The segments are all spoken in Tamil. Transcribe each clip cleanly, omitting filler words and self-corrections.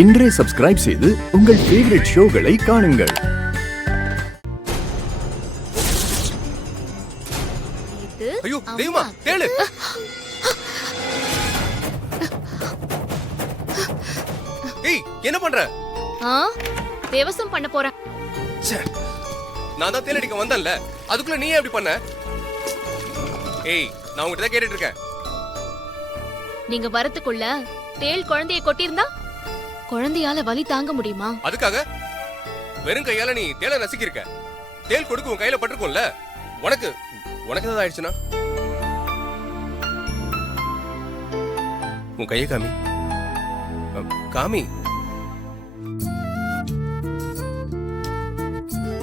இன்றே சப்ஸ்கிரைப் செய்து உங்கள் ஃபேவரட் ஷோகளை காணுங்கள். ஐயோ தெய்வமா தேளு. ஏய் என்ன பண்ற? தேவசம் பண்ண போறேன். நான் தான் தேள் அடிக்க வந்தேன்ல, அதுக்குள்ள நீ எப்படி பண்ண? ஏய் நான் உன்கிட்ட தான் கேட்டுட்டு இருக்கேன். நீங்க வரதுக்குள்ள தேள் குழந்தையை கொட்டிருந்தா குழந்தையால வலி தாங்க முடியுமா? அதுக்காக வெறும் கையால நீ தேளை நசுக்கிருக்க. தேள் கொடுக்கு உன் கையில பட்டிருக்கும்ல, உனக்கு ஏதாவது ஆயிடுச்சுன்னா? உன் கையை காமி. காமி.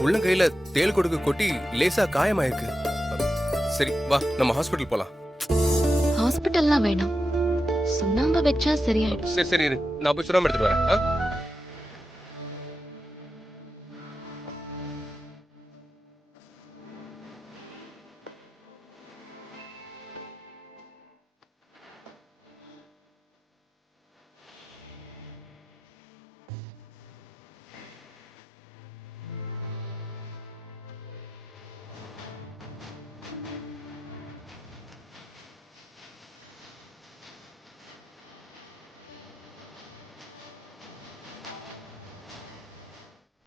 உள்ளங்கையில தேள் கொடுக்கு கொட்டி லேசா காயமாயிருக்கு. சரி வா நம்ம ஹாஸ்பிடல் போலாம். ஹாஸ்பிடல்லாம் வேணாம், சுண்ணாம்பு வச்சா சரியாயிடும். சரி இரு, நான் போய் சுண்ணாம்பு எடுத்துட்டு வரேன்.